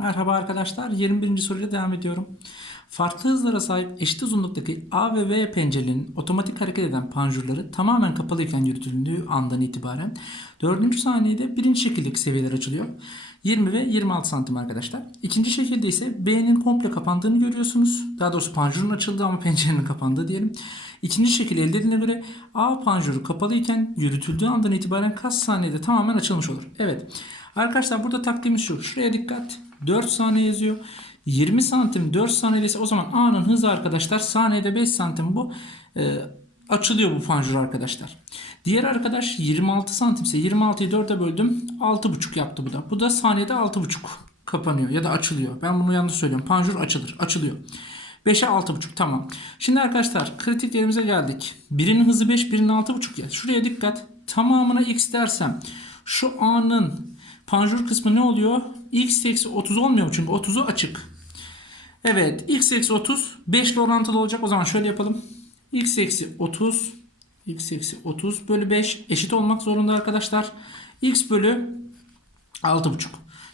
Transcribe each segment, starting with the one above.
Merhaba arkadaşlar. 21. soruyla devam ediyorum. Farklı hızlara sahip eşit uzunluktaki A ve V pencerelerinin otomatik hareket eden panjurları tamamen kapalıyken yürütüldüğü andan itibaren 4. saniyede birinci şekildeki seviyeler açılıyor. 20 ve 26 santim arkadaşlar. İkinci şekilde ise B'nin komple kapandığını görüyorsunuz. Daha doğrusu panjurun açıldığı ama pencerenin kapandığı diyelim. İkinci şekil elde edildiğine göre A panjuru kapalıyken yürütüldüğü andan itibaren kaç saniyede tamamen açılmış olur? Evet. Arkadaşlar burada taktiğimiz şu. Şuraya dikkat. 4 saniye yazıyor. 20 santim 4 saniyede ise o zaman A'nın hızı arkadaşlar saniyede 5 santim bu e, açılıyor bu panjur arkadaşlar. Diğer arkadaş 26 santim ise 26'yı 4'e böldüm 6,5 yaptı bu da. Bu da saniyede 6,5 kapanıyor ya da açılıyor. Ben bunu yanlış söylüyorum. Panjur açılır. Açılıyor. 5'e 6,5 tamam. Şimdi arkadaşlar kritik yerimize geldik. Birinin hızı 5 birinin 6,5 ya. Şuraya dikkat. Tamamına x dersem şu A'nın panjur kısmı ne oluyor? x eksi 30 olmuyor mu? Çünkü 30'u açık. Evet x eksi 30 5 ile orantılı olacak. O zaman şöyle yapalım. x eksi 30 x eksi 30 bölü 5 eşit olmak zorunda arkadaşlar. x bölü 6,5.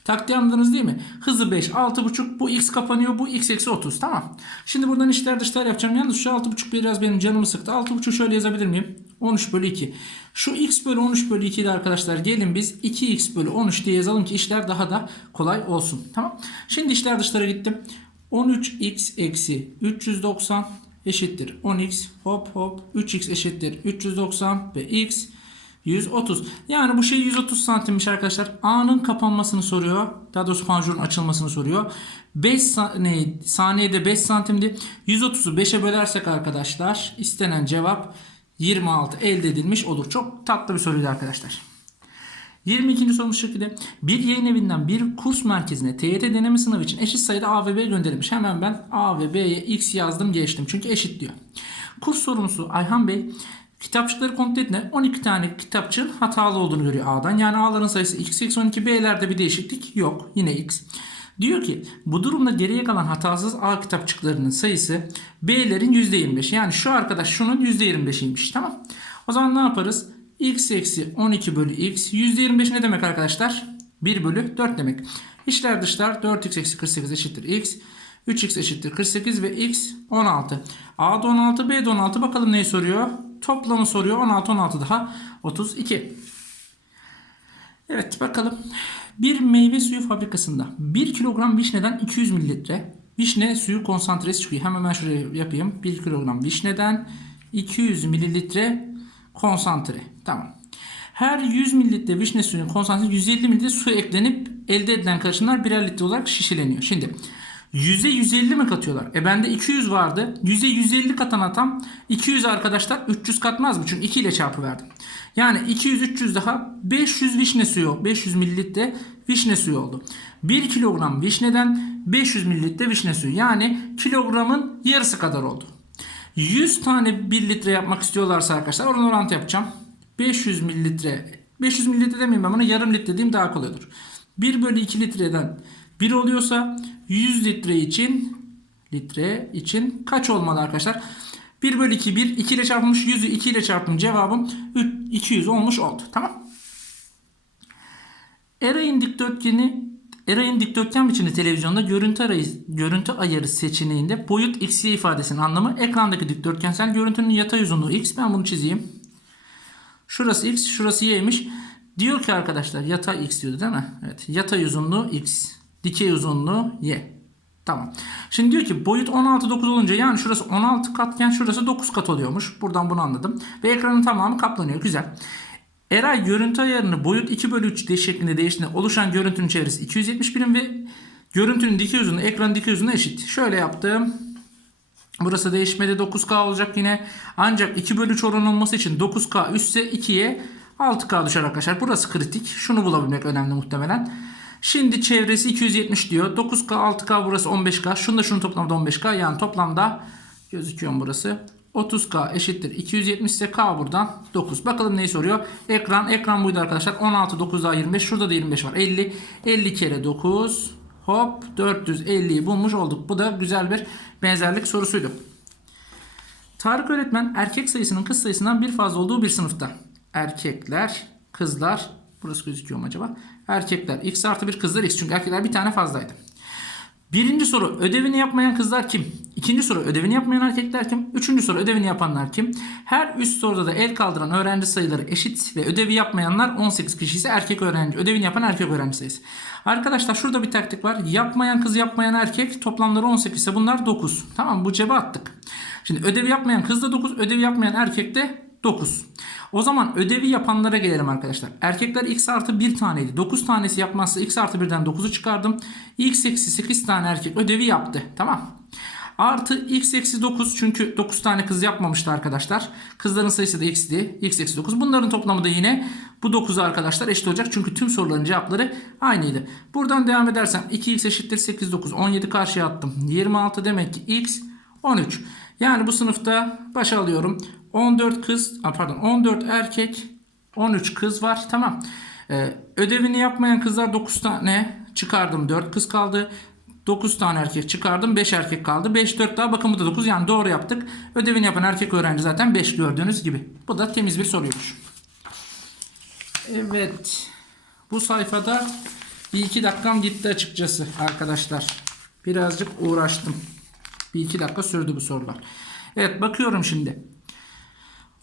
Taktiği anladınız değil mi? Hızı 5, 6,5 bu x kapanıyor bu x eksi 30 tamam. Şimdi buradan içler dışlar yapacağım. Yalnız şu 6,5 biraz benim canımı sıktı. 6,5'u şöyle yazabilir miyim? 13 bölü 2. Şu x bölü 13 bölü 2'yi de arkadaşlar gelin biz 2x bölü 13 diye yazalım ki işler daha da kolay olsun. Tamam. Şimdi işler dışlara gittim. 13x eksi 390 eşittir 10x hop hop 3x eşittir 390 ve x 130. Yani bu şey 130 santimmiş arkadaşlar. A'nın kapanmasını soruyor. Daha doğrusu panjurun açılmasını soruyor. 5 ne, saniyede 5 santimdi. 130'u 5'e bölersek arkadaşlar istenen cevap 26 elde edilmiş olur. Çok tatlı bir soruydu arkadaşlar. 22. sorumuz şekilde. Bir yayın evinden bir kurs merkezine TYT deneme sınavı için eşit sayıda A ve B gönderilmiş. Hemen ben A ve B'ye X yazdım geçtim. Çünkü eşit diyor. Kurs sorumlusu Ayhan Bey kitapçıkları kontrol ettiğinde 12 tane kitapçığın hatalı olduğunu görüyor A'dan. Yani A'ların sayısı X eksi 12 B'lerde bir değişiklik yok. Yine X. Diyor ki bu durumda geriye kalan hatasız A kitapçıklarının sayısı B'lerin %25. Yani şu arkadaş şunun %25'iymiş. Tamam. O zaman ne yaparız? X eksi 12 bölü X. %25 ne demek arkadaşlar? 1 bölü 4 demek. İşler dışlar 4x eksi 48 eşittir X. 3x eşittir 48 ve x 16. A'da 16 B'de 16 bakalım neyi soruyor? Toplamı soruyor. 16 16 daha 32. Evet bakalım. Bir meyve suyu fabrikasında 1 kilogram vişneden 200 mililitre vişne suyu konsantresi çıkıyor. Hemen ben şuraya yapayım. 1 kilogram vişneden 200 mililitre konsantre. Tamam. Her 100 mililitre vişne suyunun konsantresi 150 mililitre su eklenip elde edilen karışımlar birer litre olarak şişeleniyor. Şimdi 100'e 150 mi katıyorlar? E bende 200 vardı. 100'e 150 katan atam 200 arkadaşlar 300 katmaz mı? Çünkü 2 ile çarpı verdim. Yani 200 300 daha 500 vişne suyu 500 mililitre vişne suyu oldu. 1 kilogram vişneden 500 mililitre vişne suyu. Yani kilogramın yarısı kadar oldu. 100 tane 1 litre yapmak istiyorlarsa arkadaşlar oradan orantı yapacağım. 500 mililitre 500 mililitre demeyeyim ben buna yarım litre diyeyim daha kolay olur. 1 bölü 2 litreden 1 oluyorsa 100 litre için litre için kaç olmalı arkadaşlar? 1 bölü 2 1 2 ile çarpılmış 100'ü 2 ile çarptım cevabım 200 olmuş oldu. Tamam. Eray'ın dikdörtgeni Eray'ın dikdörtgen biçimli televizyonda görüntü, arayı, görüntü ayarı seçeneğinde boyut x, y ifadesinin anlamı ekrandaki dikdörtgensel görüntünün yatay uzunluğu x. Ben bunu çizeyim. Şurası x, şurası y'miş. Diyor ki arkadaşlar yatay x diyordu değil mi? Evet. Yatay uzunluğu x. Dikey uzunluğu y. Tamam. Şimdi diyor ki boyut 16 9 olunca yani şurası 16 katken şurası 9 kat oluyormuş. Buradan bunu anladım. Ve ekranın tamamı kaplanıyor. Güzel. Eray görüntü ayarını boyut 2 bölü 3 de şeklinde değiştiğinde oluşan görüntünün çevresi 270 birim ve görüntünün dikey uzunluğu ekranın dikey uzunluğu eşit. Şöyle yaptım. Burası değişmedi 9K olacak yine. Ancak 2 bölü 3 oran olması için 9K üstse 2'ye 6K düşer arkadaşlar. Burası kritik. Şunu bulabilmek önemli muhtemelen. Şimdi çevresi 270 diyor. 9K 6K burası 15K. Şunu da şunu toplamda 15K. Yani toplamda gözüküyor burası? 30K eşittir 270 ise K buradan 9. Bakalım neyi soruyor? Ekran. Ekran buydu arkadaşlar. 16 9 daha 25. Şurada da 25 var. 50. 50 kere 9. Hop 450'yi bulmuş olduk. Bu da güzel bir benzerlik sorusuydu. Tarık öğretmen erkek sayısının kız sayısından bir fazla olduğu bir sınıfta. Erkekler, kızlar, burası gözüküyor mu acaba? Erkekler x artı bir kızlar x çünkü erkekler bir tane fazlaydı. Birinci soru ödevini yapmayan kızlar kim? İkinci soru ödevini yapmayan erkekler kim? Üçüncü soru ödevini yapanlar kim? Her üst soruda da el kaldıran öğrenci sayıları eşit ve ödevi yapmayanlar 18 kişi ise erkek öğrenci. Ödevini yapan erkek öğrenci sayısı. Arkadaşlar şurada bir taktik var. Yapmayan kız yapmayan erkek toplamları 18 ise bunlar 9. Tamam bu cebe attık. Şimdi ödevi yapmayan kız da 9, ödevi yapmayan erkek de 9. O zaman ödevi yapanlara gelelim arkadaşlar. Erkekler x artı 1 taneydi. 9 tanesi yapmazsa x artı 1'den 9'u çıkardım. x eksi 8 tane erkek ödevi yaptı. Tamam. Artı x eksi 9 çünkü 9 tane kız yapmamıştı arkadaşlar. Kızların sayısı da x'ti. x eksi 9. Bunların toplamı da yine bu 9'a arkadaşlar eşit olacak. Çünkü tüm soruların cevapları aynıydı. Buradan devam edersem 2x eşittir 8 9. 17 karşıya attım. 26 demek ki x 13. Yani bu sınıfta başa alıyorum. 14 kız pardon 14 erkek 13 kız var. Tamam. Ee, ödevini yapmayan kızlar 9 tane çıkardım. 4 kız kaldı. 9 tane erkek çıkardım. 5 erkek kaldı. 5 4 daha bakımı da 9. Yani doğru yaptık. Ödevini yapan erkek öğrenci zaten 5 gördüğünüz gibi. Bu da temiz bir soruymuş. Evet. Bu sayfada bir iki dakikam gitti açıkçası arkadaşlar. Birazcık uğraştım. Bir iki dakika sürdü bu sorular. Evet bakıyorum şimdi.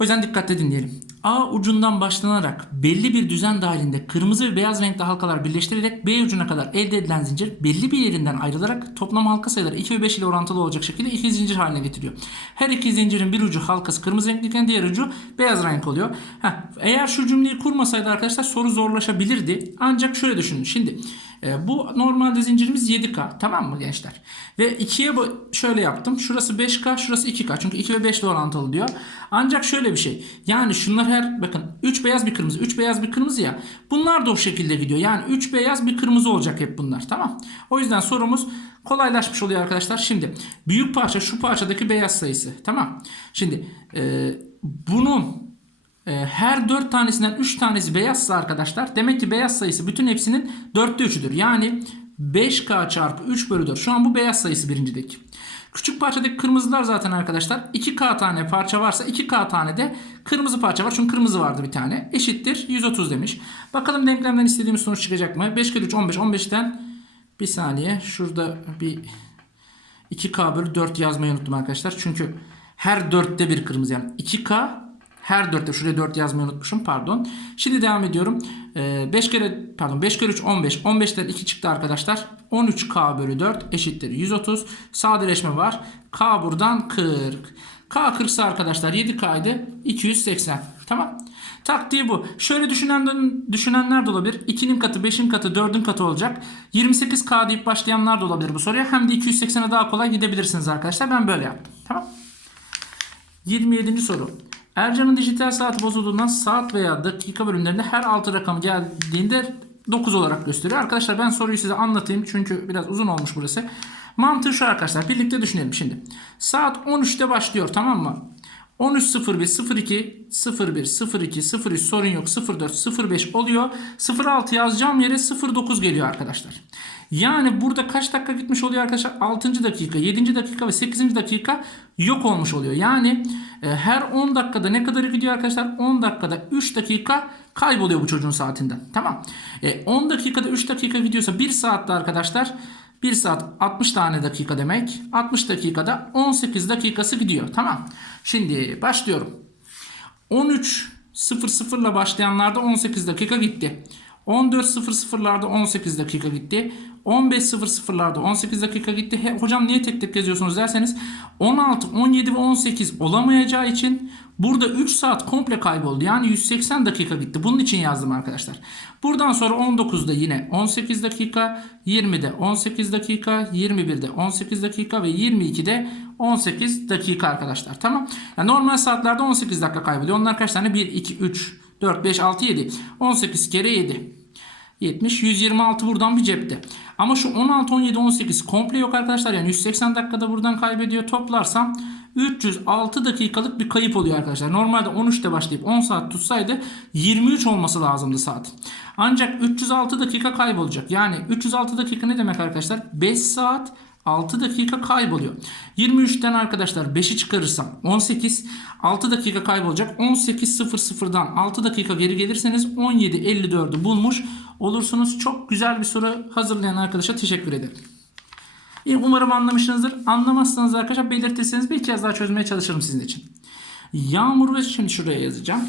O yüzden dikkatle dinleyelim. A ucundan başlanarak belli bir düzen dahilinde kırmızı ve beyaz renkli halkalar birleştirilerek B ucuna kadar elde edilen zincir belli bir yerinden ayrılarak toplam halka sayıları 2 ve 5 ile orantılı olacak şekilde iki zincir haline getiriyor. Her iki zincirin bir ucu halkası kırmızı renkliyken diğer ucu beyaz renk oluyor. Heh, eğer şu cümleyi kurmasaydı arkadaşlar soru zorlaşabilirdi. Ancak şöyle düşünün. Şimdi e, bu normalde zincirimiz 7K tamam mı gençler? Ve 2'ye şöyle yaptım. Şurası 5K şurası 2K. Çünkü 2 ve 5 ile orantılı diyor. Ancak şöyle bir şey. Yani şunlar her bakın 3 beyaz bir kırmızı 3 beyaz bir kırmızı ya. Bunlar da o şekilde gidiyor. Yani 3 beyaz bir kırmızı olacak hep bunlar tamam. O yüzden sorumuz kolaylaşmış oluyor arkadaşlar. Şimdi büyük parça şu parçadaki beyaz sayısı tamam. Şimdi e, bunun e, her 4 tanesinden 3 tanesi beyazsa arkadaşlar demek ki beyaz sayısı bütün hepsinin 4'te 3'üdür. Yani 5K çarpı 3 bölü 4. Şu an bu beyaz sayısı birincideki. Küçük parçadaki kırmızılar zaten arkadaşlar 2K tane parça varsa 2K tane de kırmızı parça var. Çünkü kırmızı vardı bir tane. Eşittir 130 demiş. Bakalım denklemden istediğimiz sonuç çıkacak mı? 5 kere 3 15. 15'ten bir saniye şurada bir 2K bölü 4 yazmayı unuttum arkadaşlar. Çünkü her 4'te bir kırmızı yani 2K her 4'te şuraya 4 yazmayı unutmuşum pardon. Şimdi devam ediyorum. 5 kere pardon 5 kere 3 15. 15'ten 2 çıktı arkadaşlar. 13K bölü 4 eşittir 130. Sadeleşme var. K buradan 40. K 40 ise arkadaşlar 7K'ydı 280. Tamam. Taktiği bu. Şöyle düşünen, düşünenler de olabilir. 2'nin katı, 5'in katı, 4'ün katı olacak. 28K deyip başlayanlar da olabilir bu soruya. Hem de 280'e daha kolay gidebilirsiniz arkadaşlar. Ben böyle yaptım. Tamam. 27. soru. Ercan'ın dijital saati bozulduğundan saat veya dakika bölümlerinde her 6 rakamı geldiğinde 9 olarak gösteriyor. Arkadaşlar ben soruyu size anlatayım çünkü biraz uzun olmuş burası. Mantığı şu arkadaşlar birlikte düşünelim şimdi. Saat 13'te başlıyor tamam mı? 13.01 02 01 02 03 sorun yok 04 05 oluyor. 06 yazacağım yere 09 geliyor arkadaşlar. Yani burada kaç dakika gitmiş oluyor arkadaşlar? 6. dakika, 7. dakika ve 8. dakika yok olmuş oluyor. Yani e, her 10 dakikada ne kadar gidiyor arkadaşlar? 10 dakikada 3 dakika kayboluyor bu çocuğun saatinden. Tamam. E, 10 dakikada 3 dakika gidiyorsa 1 saatte arkadaşlar 1 saat 60 tane dakika demek. 60 dakikada 18 dakikası gidiyor. Tamam. Şimdi başlıyorum. 13.00 ile başlayanlarda 18 dakika gitti. 14.00'larda 18 dakika gitti. 15.00'larda 18 dakika gitti. He, hocam niye tek tek yazıyorsunuz derseniz 16, 17 ve 18 olamayacağı için burada 3 saat komple kayboldu. Yani 180 dakika gitti. Bunun için yazdım arkadaşlar. Buradan sonra 19'da yine 18 dakika, 20'de 18 dakika, 21'de 18 dakika ve 22'de 18 dakika arkadaşlar. Tamam. Yani normal saatlerde 18 dakika kayboluyor. Onlar kaç tane? 1, 2, 3, 4, 5, 6, 7. 18 kere 7. 70. 126 buradan bir cepte. Ama şu 16, 17, 18 komple yok arkadaşlar. Yani 180 dakikada buradan kaybediyor. Toplarsam 306 dakikalık bir kayıp oluyor arkadaşlar. Normalde 13'te başlayıp 10 saat tutsaydı 23 olması lazımdı saat. Ancak 306 dakika kaybolacak. Yani 306 dakika ne demek arkadaşlar? 5 saat 6 dakika kayboluyor. 23'ten arkadaşlar 5'i çıkarırsam 18 6 dakika kaybolacak. 18.00'dan 6 dakika geri gelirseniz 17.54'ü bulmuş olursunuz. Çok güzel bir soru hazırlayan arkadaşa teşekkür ederim. Umarım anlamışsınızdır. Anlamazsanız arkadaşlar belirtirseniz bir kez daha çözmeye çalışırım sizin için. Yağmur ve şimdi şuraya yazacağım.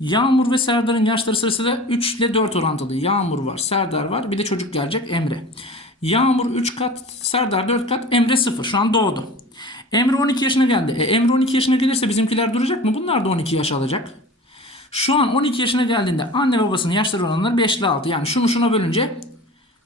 Yağmur ve Serdar'ın yaşları sırasıyla 3 ile 4 orantılı. Yağmur var, Serdar var. Bir de çocuk gelecek Emre. Yağmur 3 kat, Serdar 4 kat, Emre 0. Şu an doğdu. Emre 12 yaşına geldi. E, Emre 12 yaşına gelirse bizimkiler duracak mı? Bunlar da 12 yaş alacak. Şu an 12 yaşına geldiğinde anne babasının yaşları oranları 5 ile 6. Yani şunu şuna bölünce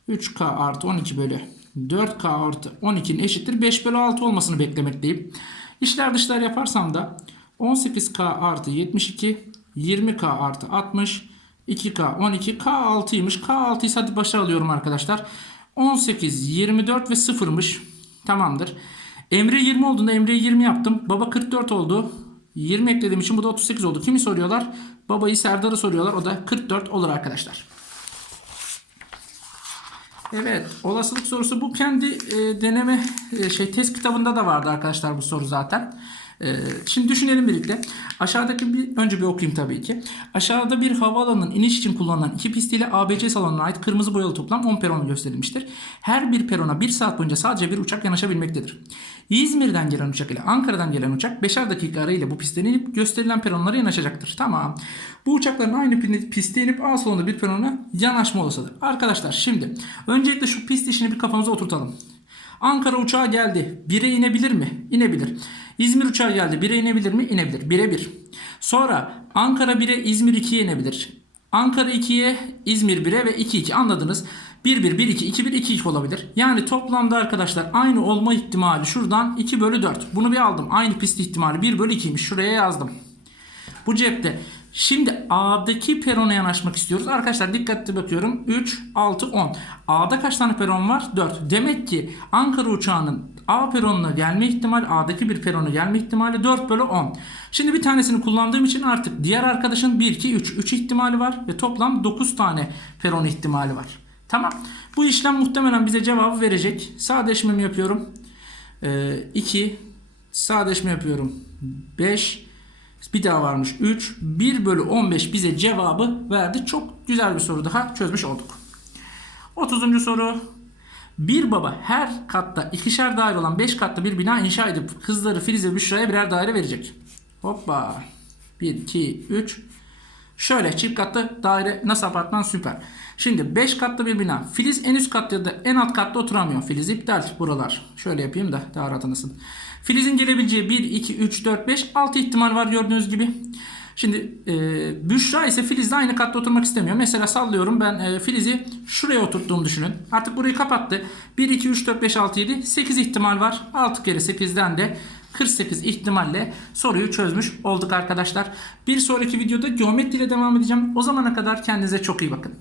3K artı 12 bölü 4K artı 12'nin eşittir 5 bölü 6 olmasını beklemekteyim. İşler dışlar yaparsam da 18K artı 72 20K artı 60 2K 12 K 6'ymış. K 6'yı hadi başa alıyorum arkadaşlar. 18 24 ve 0'mış. Tamamdır. Emre 20 olduğunda Emre'yi 20 yaptım. Baba 44 oldu. 20 eklediğim için bu da 38 oldu. Kimi soruyorlar? Babayı Serdar'ı soruyorlar. O da 44 olur arkadaşlar. Evet, olasılık sorusu bu kendi e, deneme e, şey test kitabında da vardı arkadaşlar bu soru zaten. E, şimdi düşünelim birlikte. Aşağıdaki bir önce bir okuyayım tabii ki. Aşağıda bir havaalanının iniş için kullanılan iki pistiyle ABC salonuna ait kırmızı boyalı toplam 10 peron gösterilmiştir. Her bir perona 1 saat boyunca sadece bir uçak yanaşabilmektedir. İzmir'den gelen uçak ile Ankara'dan gelen uçak 5'er dakika arayla bu pistten inip gösterilen peronlara yanaşacaktır. Tamam. Bu uçakların aynı piste inip A salonunda bir perona yanaşma olasıdır. Arkadaşlar şimdi öncelikle şu pist işini bir kafamıza oturtalım. Ankara uçağı geldi. 1'e inebilir mi? İnebilir. İzmir uçağı geldi. 1'e inebilir mi? İnebilir. 1'e 1. Sonra Ankara 1'e İzmir 2'ye inebilir. Ankara 2'ye İzmir 1'e ve 2 2 anladınız. 1 1 1 2 2 1 2 2 olabilir. Yani toplamda arkadaşlar aynı olma ihtimali şuradan 2 bölü 4. Bunu bir aldım. Aynı pist ihtimali 1 bölü 2'ymiş. Şuraya yazdım. Bu cepte. Şimdi A'daki perona yanaşmak istiyoruz. Arkadaşlar dikkatli bakıyorum. 3, 6, 10. A'da kaç tane peron var? 4. Demek ki Ankara uçağının A peronuna gelme ihtimali, A'daki bir perona gelme ihtimali 4 bölü 10. Şimdi bir tanesini kullandığım için artık diğer arkadaşın 1, 2, 3. 3 ihtimali var ve toplam 9 tane peron ihtimali var. Tamam. Bu işlem muhtemelen bize cevabı verecek. Sadeleşmemi yapıyorum. 2, sadeleşme yapıyorum. 5, bir daha varmış 3. 1 bölü 15 bize cevabı verdi. Çok güzel bir soru daha çözmüş olduk. 30. soru. Bir baba her katta ikişer daire olan 5 katlı bir bina inşa edip kızları Filiz ve Büşra'ya birer daire verecek. Hoppa. 1, 2, 3. Şöyle çift katlı daire nasıl apartman süper. Şimdi 5 katlı bir bina. Filiz en üst katta da en alt katta oturamıyor. Filiz iptal buralar. Şöyle yapayım da daha rahat anlasın. Filiz'in gelebileceği 1, 2, 3, 4, 5, 6 ihtimal var gördüğünüz gibi. Şimdi e, Büşra ise Filiz'le aynı katta oturmak istemiyor. Mesela sallıyorum ben e, Filiz'i şuraya oturttuğumu düşünün. Artık burayı kapattı. 1, 2, 3, 4, 5, 6, 7, 8 ihtimal var. 6 kere 8'den de 48 ihtimalle soruyu çözmüş olduk arkadaşlar. Bir sonraki videoda geometri ile devam edeceğim. O zamana kadar kendinize çok iyi bakın.